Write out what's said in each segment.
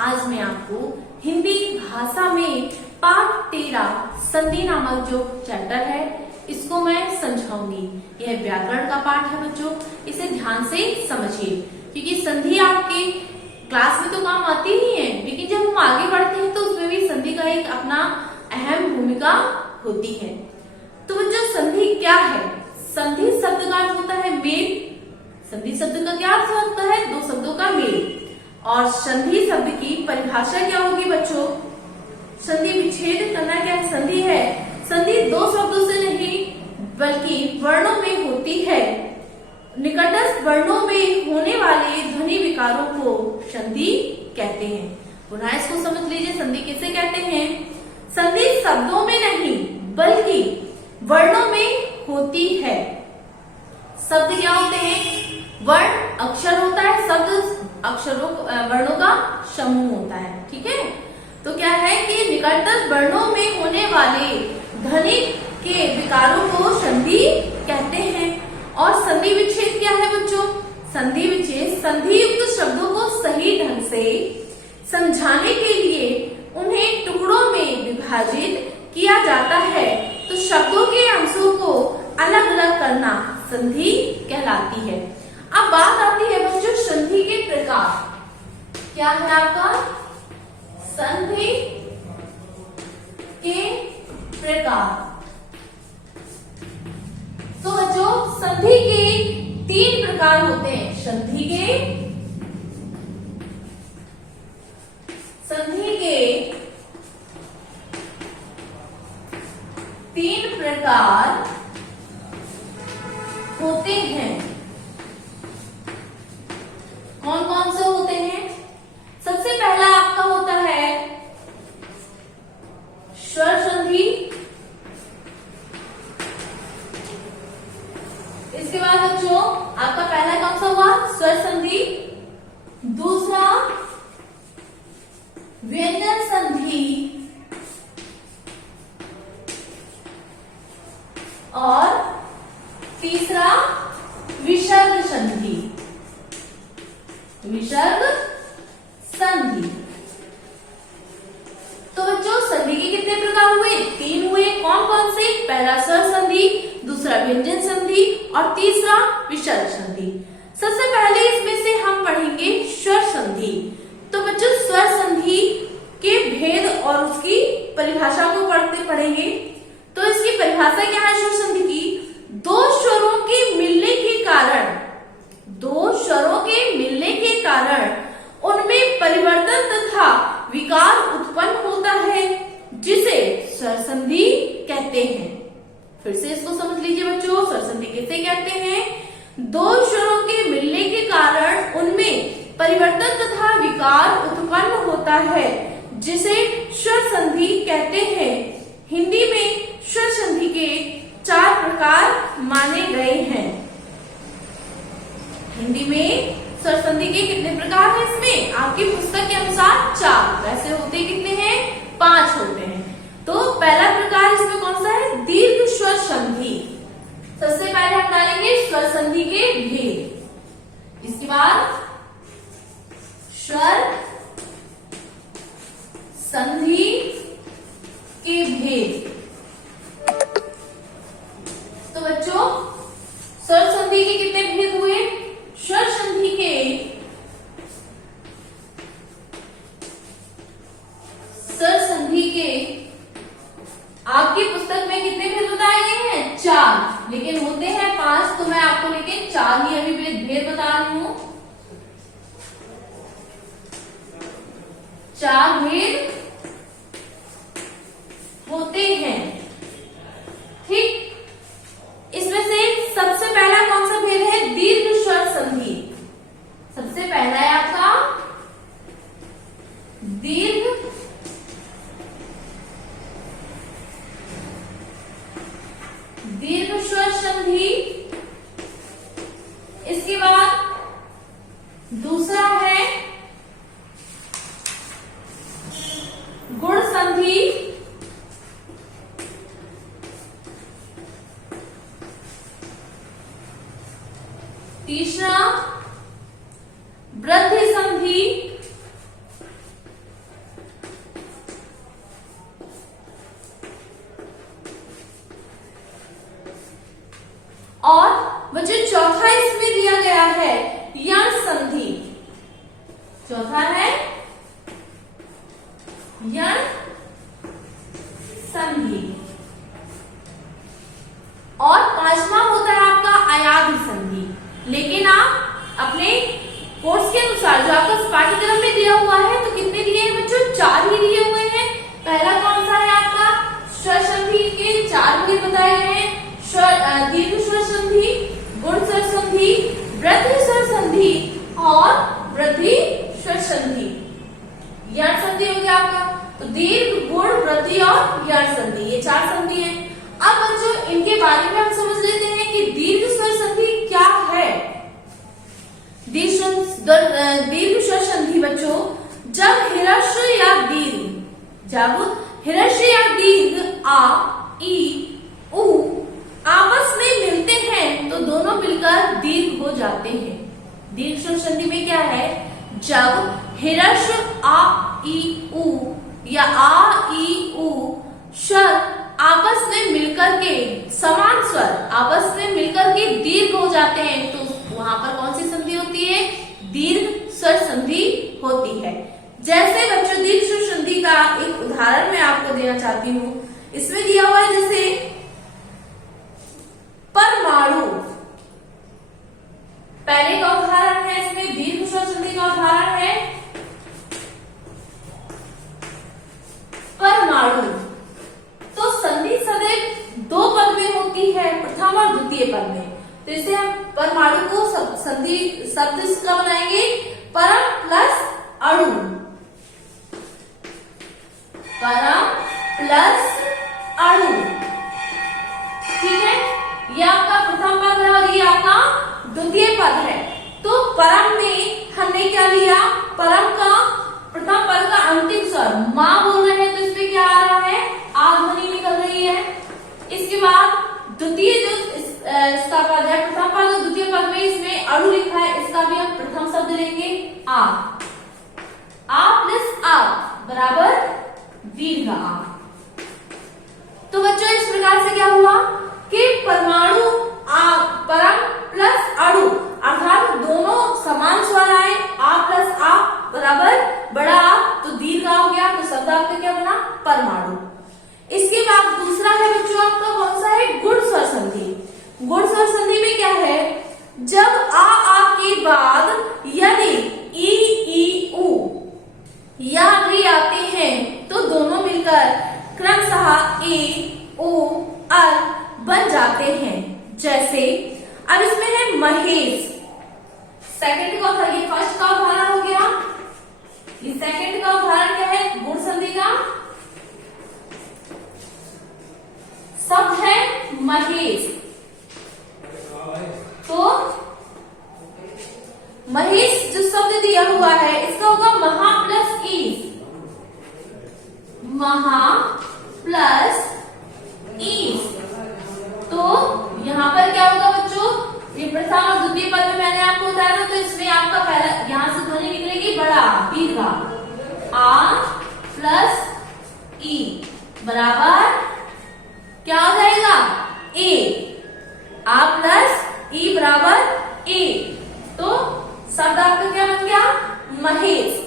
आज मैं आपको हिंदी भाषा में पाठ 13 संधि नामक जो चैप्टर है इसको मैं समझाऊंगी। यह व्याकरण का पाठ है बच्चों, इसे ध्यान से समझिए क्योंकि संधि आपके क्लास में तो काम आती ही है, लेकिन जब हम आगे बढ़ते हैं तो उसमें भी संधि का एक अपना अहम भूमिका होती है। तो बच्चों संधि क्या है? संधि शब्द का अर्थ होता है मेल। संधि शब्द का क्या अर्थ होता है? दो शब्दों का मेल। और संधि शब्द की परिभाषा क्या होगी बच्चों? संधि विच्छेद करना क्या है? संधि है। संधि दो शब्दों से नहीं बल्कि वर्णों में होती है। निकटस्थ वर्णों में होने वाले ध्वनि विकारों को संधि कहते हैं। पुनः इसको समझ लीजिए, संधि किसे कहते हैं? संधि शब्दों में नहीं बल्कि वर्णों में होती है। शब्द क्या होते हैं? वर्ण अक्षर होता है, शब्द अक्षरों वर्णों का समूह होता है। ठीक है, तो क्या है कि निकटस्थ वर्णों में होने वाले ध्वनि के विकारों को संधि कहते हैं। और संधि विच्छेद क्या है बच्चों? संधि विच्छेद संधि युक्त शब्दों को सही ढंग से समझाने के लिए उन्हें टुकड़ों में विभाजित किया जाता है, तो शब्दों के अंशों को अलग अलग करना संधि कहलाती है। अब बात आती है बच्चों संधि के प्रकार। क्या है आपका? संधि के प्रकार। तो बच्चों संधि के 3 प्रकार होते हैं। संधि के 3 प्रकार होते हैं। कौन कौन से होते हैं? सबसे पहला आपका होता है स्वर संधि। इसके बाद बच्चों आपका पहला कौन सा हुआ? स्वर संधि। दूसरा व्यंजन संधि और तीसरा विसर्ग संधि। विसर्ग संधि। तो बच्चों संधि के कितने प्रकार हुए? 3 हुए। कौन कौन से? पहला स्वर संधि, दूसरा व्यंजन संधि और तीसरा विसर्ग संधि। सबसे पहले इसमें से हम पढ़ेंगे स्वर संधि। तो बच्चों स्वर संधि के भेद और उसकी परिभाषा को पढ़ेंगे। तो इसकी परिभाषा क्या है स्वर संधि की? दो स्वरों के मिलने के कारण उनमें परिवर्तन तथा विकार उत्पन्न होता है, जिसे स्वर संधि कहते हैं। फिर से इसको समझ लीजिए बच्चों, स्वर संधि किसे कहते हैं? दो स्वरों के मिलने के कारण उनमें परिवर्तन तथा विकार उत्पन्न होता है, जिसे स्वर संधि कहते हैं। हिंदी में स्वर संधि के 4 प्रकार माने गए हैं। हिंदी में स्वर संधि के कितने प्रकार हैं? इसमें आपकी पुस्तक के अनुसार 4, वैसे होते कितने हैं? 5 होते हैं। तो पहला प्रकार इसमें कौन सा है? दीर्घ स्वर संधि। सबसे पहले हम डालेंगे स्वर संधि के भेद। इसके बाद स्वर संधि के भेद। तो बच्चों स्वर संधि के कितने भेद हुए? स्वर संधि के आपकी पुस्तक में कितने भेद बताए गए हैं? 4, लेकिन होते हैं 5, तो मैं आपको लेकिन 4 ही अभी भेद बता रही हूं। 4 भेद होते हैं। ठीक, इसमें से सबसे पहला कौन सा भेद है? दीर्घ स्वर संधि। सबसे पहला है आपका दीर्घ स्वर संधि। इसके बाद दूसरा है गुण संधि। तीसरा वृद्धि संधि संधि, वृद्धि स्वर संधि और वृद्धि स्वर संधि। यण संधि हो गया आपका, तो दीर्घ, गुण, वृद्धि और यण संधि, ये 4 संधि है। अब बच्चों इनके बारे में हम समझ लेते हैं कि दीर्घ स्वर संधि क्या है। दीर्घ स्वर संधि बच्चों, जब ह्रस्व या दीर्घ आ, ई, उ आपस में मिलते हैं तो दोनों मिलकर दीर्घ हो जाते हैं। दीर्घ स्वर संधि में क्या है, जब ह्रस्व आ, ई, उ या आ, ई, उ स्वर आपस में मिलकर के, समान स्वर आपस में मिलकर के दीर्घ हो जाते हैं, तो वहां पर कौन सी संधि होती है, दीर्घ स्वर संधि होती है। जैसे बच्चों दीर्घ स्वर संधि का एक उदाहरण मैं आपको देना चाहती हूँ। इसमें दिया हुआ है जैसे परमाणु, पहले का उदाहरण है, इसमें दीर्घ स्वर संधि का उदाहरण है परमाणु। तो संधि सदैव 2 पद में होती है, प्रथम और द्वितीय पद में। तो इसे हम परमाणु को संधि शब्द इसका बनाएंगे परम प्लस अणु, परम प्लस अणु, ठीक है। ये आपका प्रथम पद है और ये आपका द्वितीय पद है। तो परम में हमने क्या लिया, परम का प्रथम पद का अंतिम स्वर मां बोल रहे हैं, तो इसमें क्या आ रहा है, आ ध्वनि निकल रही है। इसके बाद द्वितीय जो इसका पद है, प्रथम पद और द्वितीय पद में इसमें अणु लिखा है, इसका भी हम प्रथम शब्द लेंगे आ प्लस आ बराबर दीर्घ आ। तो बच्चों इस प्रकार से क्या हुआ कि परमाणु परम प्लस अणु अर्थात दोनों समान स्वर आए, आ प्लस आ बराबर बड़ा आ, तो दीर्घ आ हो गया, तो शब्द आपका क्या बना, परमाणु। इसके बाद दूसरा है बच्चों आपका कौन सा है, गुण स्वर संधि। गुण स्वर संधि में क्या है, जब आ के बाद यदि ई, उ या री आते हैं तो दोनों मिलकर क्रमशः ए, ओ, अर बन जाते हैं। जैसे अब इसमें है महेश, सेकंड का था, ये फर्स्ट का उदाहरण हो गया, ये सेकंड का उदाहरण क्या है, गुण संधि का शब्द है महेश। तो महेश जो शब्द दिया हुआ है इसका होगा महा प्लस ईस, महा प्लस ईस। तो यहाँ पर क्या होगा बच्चों, ये प्रथम और द्वितीय पद में मैंने आपको बताया, तो इसमें आपका पहला यहां से ध्वनि निकलेगी बड़ा दीर्घ आ प्लस ई बराबर क्या हो जाएगा, ए, आ प्लस ई बराबर ए। तो शब्द आपका क्या बन गया, महेश।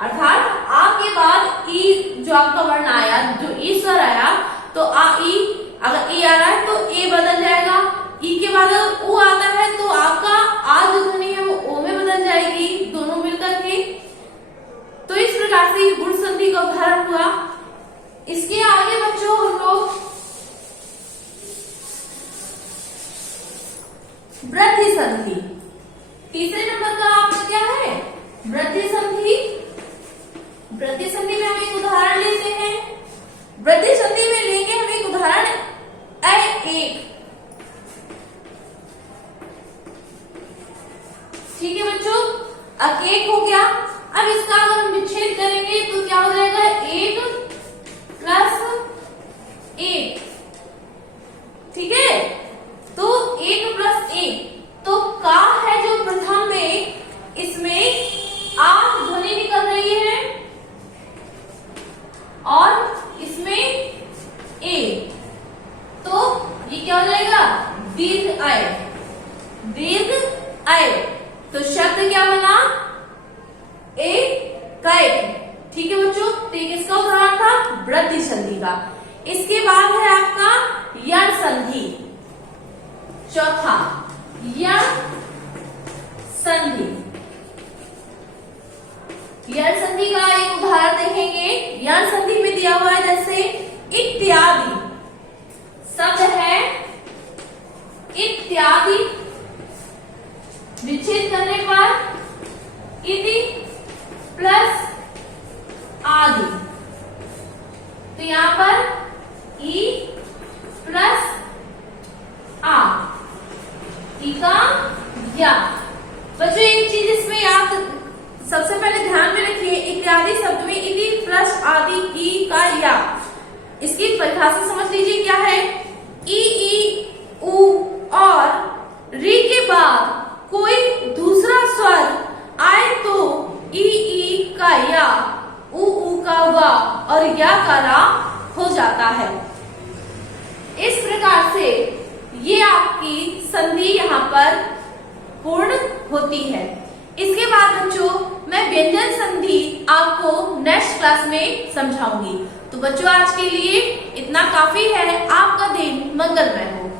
अर्थात आ के बाद ई जो आपका वर्ण आया, जो ई स्वर आया, तो आ ई, अगर ए आ रहा है तो ए बदल जाएगा, ई के बाद अगर उ आता है तो आपका आ जो ध्वनि है वो ओ में बदल जाएगी, दोनों मिलकर के। तो इस प्रकार से गुण संधि का उदाहरण हुआ। इसके आगे बच्चों हम लोग वृद्धि संधि, तीसरे नंबर का आपका क्या है, वृद्धि संधि। वृद्धि संधि में हम एक उदाहरण लेते हैं, वृद्धि संधि में लेंगे हम एक उदाहरण एक, ठीक है बच्चों, एक हो गया। अब इसका अगर हम विच्छेद करेंगे तो क्या हो जाएगा, 1 प्लस 1, ठीक है। तो 1 प्लस 1, तो का है जो प्रथम में, इसमें आ ध्वनि निकल रही है और इसमें ए, तो ये क्या हो जाएगा, दीर्घ आय, दीर्घ आय। तो शब्द क्या बना, एक, ठीक है बच्चों। तो किसका उदाहरण था, वृद्धि संधि का। इसके बाद है आपका यण संधि, चौथा यण संधि। यण संधि का एक उदाहरण देखेंगे। यण संधि में दिया हुआ है जैसे इत्यादि, शब्द है इत्यादि, विच्छेद करने पर इति प्लस आदि, तो यहाँ पर ई प्लस आ, ई का या। बच्चों एक चीज इसमें याद सबसे पहले ध्यान में रखिए, इत्यादि शब्द में इति प्लस आदि ई का या, इसकी परिभाषा समझ लीजिए क्या है। ई उ और री के बाद कोई दूसरा स्वर आए तो ई का या, उ का वा और या का रा हो जाता है। इस प्रकार से ये आपकी संधि यहाँ पर पूर्ण होती है। इसके बाद बच्चों मैं व्यंजन संधि आपको नेक्स्ट क्लास में समझाऊंगी। तो बच्चों आज के लिए इतना काफी है। आपका दिन मंगलमय हो।